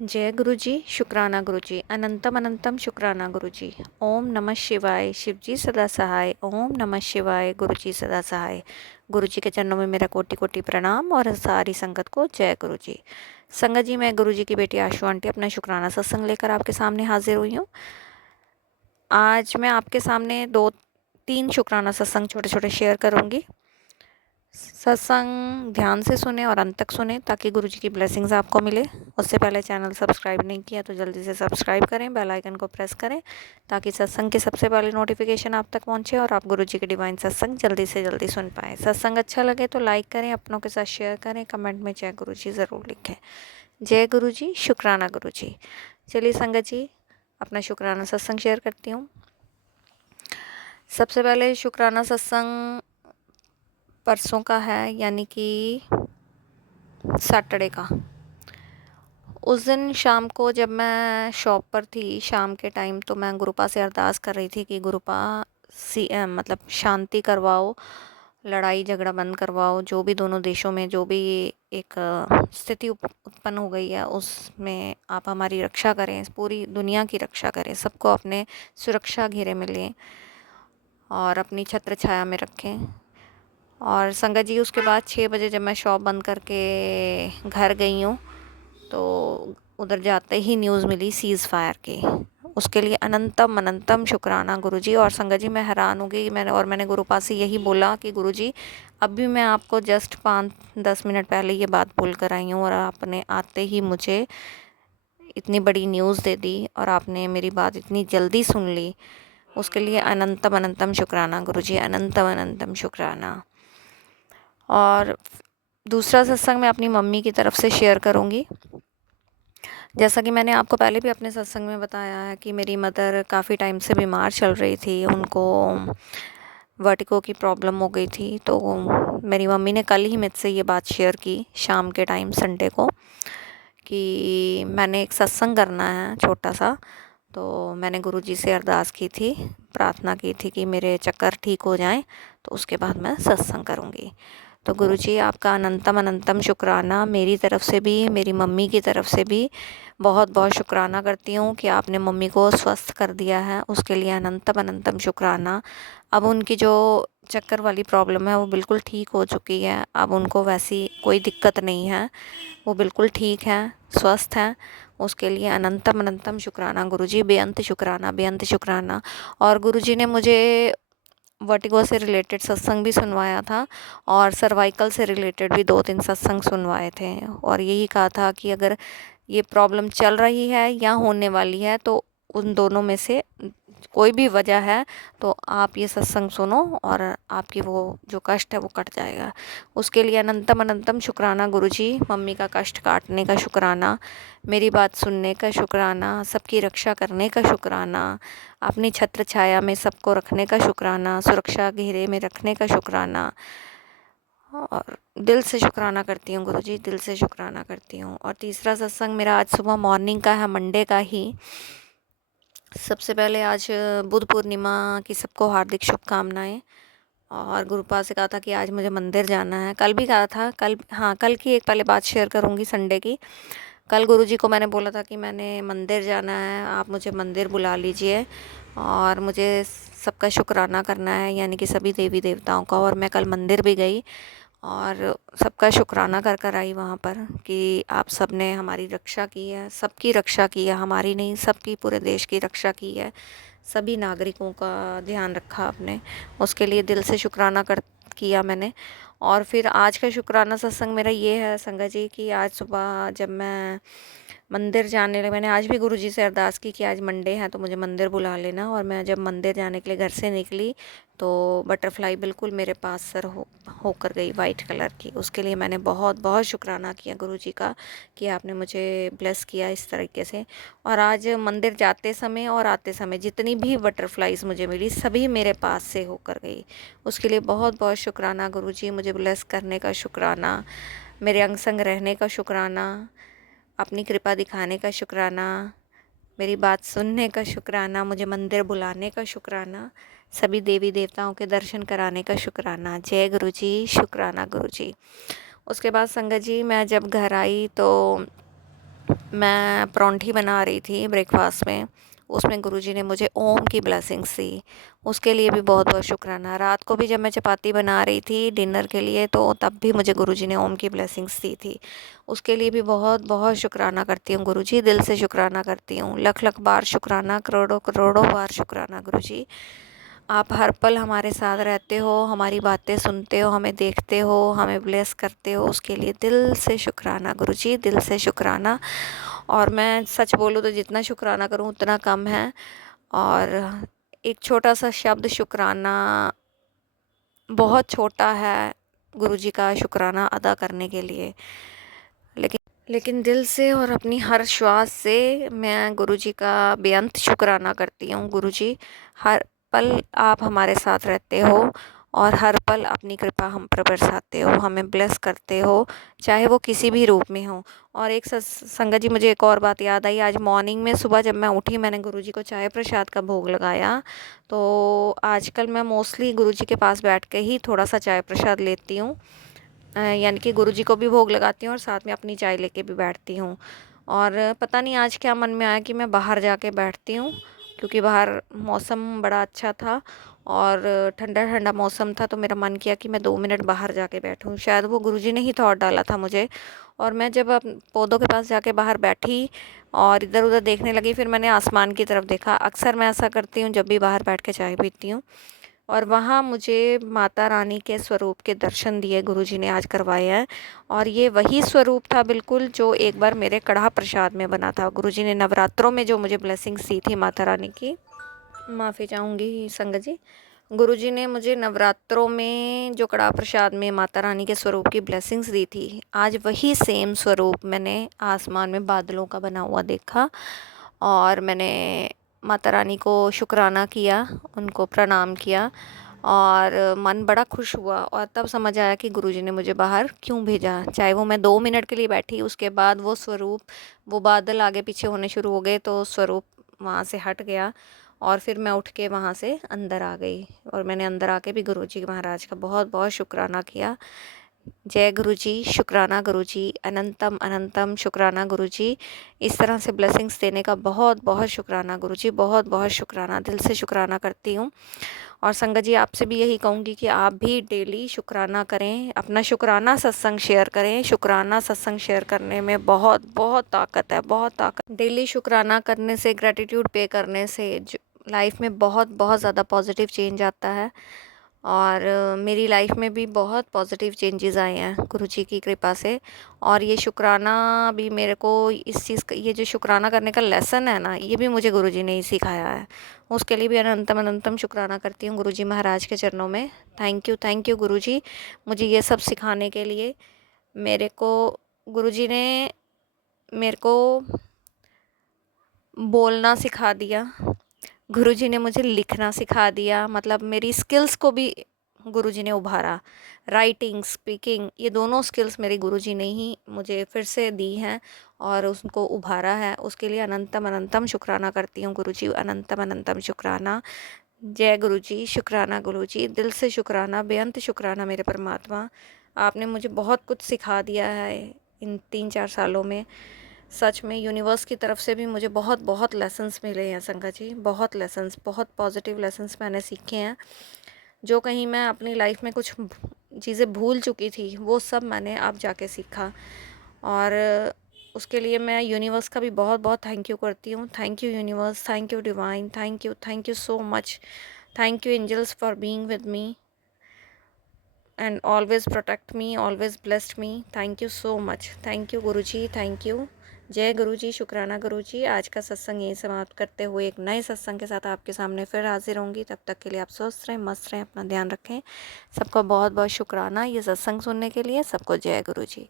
जय गुरु जी, शुक्राना गुरु जी, अनंतम अनंतम शुक्राना गुरु जी। ओम नमः शिवाय, शिव जी सदा सहाय। ओम नमः शिवाय, गुरु जी सदा सहाय। गुरु जी के चरणों में मेरा कोटि कोटि प्रणाम और सारी संगत को जय गुरु जी। संगत जी, मैं गुरु जी की बेटी आशु आंटी अपना शुक्राना सत्संग लेकर आपके सामने हाजिर हुई हूँ। आज मैं आपके सामने 2-3 शुक्राना सत्संग छोटे छोटे शेयर करूँगी। सत्संग ध्यान से सुने और अंत तक सुने ताकि गुरु जी की ब्लेसिंग्स आपको मिले। उससे पहले चैनल सब्सक्राइब नहीं किया तो जल्दी से सब्सक्राइब करें, बेल आइकन को प्रेस करें ताकि सत्संग की सबसे पहले नोटिफिकेशन आप तक पहुंचे और आप गुरु जी के डिवाइन सत्संग जल्दी से जल्दी सुन पाएँ। सत्संग अच्छा लगे तो लाइक करें, अपनों के साथ शेयर करें, कमेंट में जय गुरु जी ज़रूर लिखें। जय गुरु जी, शुक्राना गुरु जी। चलिए संगत जी, अपना शुक्राना सत्संग शेयर करती हूँ। सबसे पहले शुक्राना सत्संग परसों का है, यानी कि सैटरडे का। उस दिन शाम को जब मैं शॉप पर थी शाम के टाइम, तो मैं गुरुपा से अरदास कर रही थी कि गुरुपा मतलब शांति करवाओ, लड़ाई झगड़ा बंद करवाओ, जो भी दोनों देशों में जो भी एक स्थिति उत्पन्न हो गई है उसमें आप हमारी रक्षा करें, पूरी दुनिया की रक्षा करें, सबको अपने सुरक्षा घेरे में लें और अपनी छत्र छाया में रखें। और संगत जी, उसके बाद 6 बजे जब मैं शॉप बंद करके घर गई हूँ तो उधर जाते ही न्यूज़ मिली सीज़ फायर की। उसके लिए अनंतम अनंतम शुक्राना गुरुजी। और संगत जी, मैं हैरान हो गई। मैंने गुरुपा से यही बोला कि गुरुजी, अभी मैं आपको जस्ट 5-10 मिनट पहले ये बात बोल कर आई हूँ और आपने आते ही मुझे इतनी बड़ी न्यूज़ दे दी और आपने मेरी बात इतनी जल्दी सुन ली। उसके लिए अनंतम अनंतम शुक्राना गुरुजी, अनंतम अनंतम शुक्राना। और दूसरा सत्संग मैं अपनी मम्मी की तरफ से शेयर करूँगी। जैसा कि मैंने आपको पहले भी अपने सत्संग में बताया है कि मेरी मदर काफ़ी टाइम से बीमार चल रही थी, उनको वर्टिगो की प्रॉब्लम हो गई थी। तो मेरी मम्मी ने कल ही मुझसे ये बात शेयर की शाम के टाइम संडे को कि मैंने एक सत्संग करना है छोटा सा। तो मैंने गुरुजी से अरदास की थी, प्रार्थना की थी कि मेरे चक्कर ठीक हो जाएं, तो उसके बाद मैं सत्संग करूँगी। तो गुरुजी, आपका अनंतम अनंतम शुक्राना, मेरी तरफ से भी मेरी मम्मी की तरफ से भी बहुत बहुत शुक्राना करती हूँ कि आपने मम्मी को स्वस्थ कर दिया है। उसके लिए अनंतम अनंतम शुक्राना। अब उनकी जो चक्कर वाली प्रॉब्लम है वो बिल्कुल ठीक हो चुकी है। अब उनको वैसी कोई दिक्कत नहीं है, वो बिल्कुल ठीक हैं, स्वस्थ हैं। उसके लिए अनंतम अनंतम शुक्राना गुरुजी, बेअंत शुक्राना, बेअंत शुक्राना। और गुरुजी ने मुझे वर्टिगो से रिलेटेड सत्संग भी सुनवाया था और सर्वाइकल से रिलेटेड भी 2-3 सत्संग सुनवाए थे और यही कहा था कि अगर ये प्रॉब्लम चल रही है या होने वाली है तो उन दोनों में से कोई भी वजह है तो आप ये सत्संग सुनो और आपकी वो जो कष्ट है वो कट जाएगा। उसके लिए अनंतम अनंतम शुक्राना गुरुजी, मम्मी का कष्ट काटने का शुक्राना, मेरी बात सुनने का शुक्राना, सबकी रक्षा करने का शुक्राना, अपनी छत्र छाया में सबको रखने का शुक्राना, सुरक्षा घेरे में रखने का शुक्राना। और दिल से शुक्राना करती हूँ गुरुजी, दिल से शुक्राना करती हूँ। और तीसरा सत्संग मेरा आज सुबह मॉर्निंग का है, मंडे का ही। सबसे पहले आज बुद्ध पूर्णिमा की सबको हार्दिक शुभकामनाएं। और गुरुपा से कहा था कि आज मुझे मंदिर जाना है, कल भी कहा था, कल की एक पहले बात शेयर करूँगी संडे की। कल गुरुजी को मैंने बोला था कि मैंने मंदिर जाना है, आप मुझे मंदिर बुला लीजिए और मुझे सबका शुक्राना करना है, यानी कि सभी देवी देवताओं का। और मैं कल मंदिर भी गई और सबका शुक्राना कर कर आई वहाँ पर कि आप सब ने हमारी रक्षा की है, सबकी रक्षा की है, हमारी नहीं सबकी, पूरे देश की रक्षा की है, सभी नागरिकों का ध्यान रखा आपने। उसके लिए दिल से शुक्राना किया मैंने। और फिर आज का शुक्राना सत्संग मेरा ये है संगत जी कि आज सुबह जब मैं मंदिर जाने लगे, मैंने आज भी गुरुजी से अरदास की कि आज मंडे है तो मुझे मंदिर बुला लेना। और मैं जब मंदिर जाने के लिए घर से निकली तो बटरफ्लाई बिल्कुल मेरे पास सर होकर गई, वाइट कलर की। उसके लिए मैंने बहुत बहुत शुक्राना किया गुरुजी का कि आपने मुझे ब्लेस किया इस तरीके से। और आज मंदिर जाते समय और आते समय जितनी भी बटरफ्लाइज मुझे मिली सभी मेरे पास से होकर गई। उसके लिए बहुत बहुत शुक्राना गुरुजी, मुझे ब्लेस करने का शुक्राना, मेरे अंग संग रहने का शुक्राना, अपनी कृपा दिखाने का शुक्राना, मेरी बात सुनने का शुक्राना, मुझे मंदिर बुलाने का शुक्राना, सभी देवी देवताओं के दर्शन कराने का शुक्राना। जय गुरुजी, शुक्राना गुरुजी। उसके बाद संगत जी, मैं जब घर आई तो मैं परांठी बना रही थी ब्रेकफास्ट में, उसमें गुरुजी ने मुझे ओम की ब्लेसिंग्स दी, उसके लिए भी बहुत बहुत शुक्राना। रात को भी जब मैं चपाती बना रही थी डिनर के लिए, तो तब भी मुझे गुरुजी ने ओम की ब्लेसिंग्स दी थी, उसके लिए भी बहुत बहुत शुक्राना करती हूँ गुरुजी, दिल से शुक्राना करती हूँ, लख लख बार शुक्राना, करोड़ों करोड़ों बार शुक्राना गुरुजी। आप हर पल हमारे साथ रहते हो, हमारी बातें सुनते हो, हमें देखते हो, हमें ब्लेस करते हो, उसके लिए दिल से शुक्राना गुरुजी, दिल से शुक्राना। और मैं सच बोलूँ तो जितना शुक्राना करूँ उतना कम है। और एक छोटा सा शब्द शुक्राना बहुत छोटा है गुरुजी का शुक्राना अदा करने के लिए, लेकिन लेकिन दिल से और अपनी हर श्वास से मैं गुरुजी का बेअंत शुक्राना करती हूँ। गुरुजी, हर पल आप हमारे साथ रहते हो और हर पल अपनी कृपा हम पर बरसाते हो, हमें ब्लेस करते हो, चाहे वो किसी भी रूप में हो। और एक संगत जी, मुझे एक और बात याद आई। आज मॉर्निंग में सुबह जब मैं उठी, मैंने गुरुजी को चाय प्रसाद का भोग लगाया। तो आजकल मैं मोस्टली गुरुजी के पास बैठ के ही थोड़ा सा चाय प्रसाद लेती हूँ, यानी कि गुरुजी को भी भोग लगाती हूँ और साथ में अपनी चाय लेके भी बैठती हूँ। और पता नहीं आज क्या मन में आया कि मैं बाहर जाके बैठती हूँ, क्योंकि बाहर मौसम बड़ा अच्छा था और ठंडा ठंडा मौसम था, तो मेरा मन किया कि मैं 2 मिनट बाहर जाके बैठूँ। शायद वो गुरुजी ने ही थॉट डाला था मुझे। और मैं जब पौधों के पास जाके बाहर बैठी और इधर उधर देखने लगी, फिर मैंने आसमान की तरफ देखा। अक्सर मैं ऐसा करती हूँ जब भी बाहर बैठ के चाय पीती हूँ। और वहाँ मुझे माता रानी के स्वरूप के दर्शन दिए गुरुजी ने आज करवाए हैं। और ये वही स्वरूप था बिल्कुल जो एक बार मेरे कढ़ा प्रसाद में बना था। गुरुजी ने नवरात्रों में जो मुझे ब्लेसिंग्स दी थी माता रानी की, माफ़ी चाहूँगी संगत जी, गुरुजी ने मुझे नवरात्रों में जो कढ़ा प्रसाद में माता रानी के स्वरूप की ब्लेसिंग्स दी थी, आज वही सेम स्वरूप मैंने आसमान में बादलों का बना हुआ देखा। और मैंने माता रानी को शुक्राना किया, उनको प्रणाम किया और मन बड़ा खुश हुआ। और तब समझ आया कि गुरुजी ने मुझे बाहर क्यों भेजा। चाहे वो मैं 2 मिनट के लिए बैठी, उसके बाद वो स्वरूप, वो बादल आगे पीछे होने शुरू हो गए, तो स्वरूप वहाँ से हट गया और फिर मैं उठ के वहाँ से अंदर आ गई। और मैंने अंदर आके भी गुरुजी महाराज का बहुत बहुत शुक्राना किया। जय गुरुजी, शुक्राना गुरुजी, अनंतम अनंतम शुक्राना गुरुजी। इस तरह से ब्लेसिंग्स देने का बहुत बहुत शुक्राना गुरुजी, बहुत बहुत शुक्राना, दिल से शुक्राना करती हूँ। और संगत जी, आपसे भी यही कहूँगी कि आप भी डेली शुक्राना करें, अपना शुक्राना सत्संग शेयर करें। शुक्राना सत्संग शेयर करने में बहुत बहुत ताकत है, बहुत ताकत। डेली शुक्राना करने से, ग्रेटिट्यूड पे करने से लाइफ में बहुत बहुत ज़्यादा पॉजिटिव चेंज आता है। और मेरी लाइफ में भी बहुत पॉजिटिव चेंजेस आए हैं गुरुजी की कृपा से। और ये शुक्राना भी मेरे को, इस चीज़ का, ये जो शुक्राना करने का लेसन है ना, ये भी मुझे गुरुजी ने ही सिखाया है। उसके लिए भी अनंतम अनंतम शुक्राना करती हूँ गुरुजी महाराज के चरणों में। थैंक यू गुरुजी, मुझे ये सब सिखाने के लिए। मेरे को गुरुजी ने मेरे को बोलना सिखा दिया, गुरुजी ने मुझे लिखना सिखा दिया, मतलब मेरी स्किल्स को भी गुरुजी ने उभारा। राइटिंग, स्पीकिंग, ये दोनों स्किल्स मेरे गुरुजी ने ही मुझे फिर से दी हैं और उसको उभारा है। उसके लिए अनंतम अनंतम शुक्राना करती हूँ गुरुजी, अनंतम अनंतम शुक्राना। जय गुरुजी, शुक्राना गुरुजी, दिल से शुक्राना, बेअंत शुक्राना मेरे परमात्मा। आपने मुझे बहुत कुछ सिखा दिया है इन 3-4 सालों में। सच में यूनिवर्स की तरफ से भी मुझे बहुत बहुत लेसन्स मिले हैं संगत जी, बहुत लेसन्स, बहुत पॉजिटिव लेसन्स मैंने सीखे हैं। जो कहीं मैं अपनी लाइफ में कुछ चीज़ें भूल चुकी थी, वो सब मैंने अब जाके सीखा। और उसके लिए मैं यूनिवर्स का भी बहुत बहुत थैंक यू करती हूँ। Thank you universe, thank you divine, thank you so much. Thank you angels for being with me and always protect me, always blessed me. Thank you so much. Thank you Guruji, thank you. जय गुरुजी, शुक्राना गुरुजी। आज का सत्संग यहीं समाप्त करते हुए एक नए सत्संग के साथ आपके सामने फिर हाजिर होंगी। तब तक के लिए आप स्वस्थ रहें, मस्त रहें, अपना ध्यान रखें। सबको बहुत बहुत शुक्राना ये सत्संग सुनने के लिए। सबको जय गुरुजी।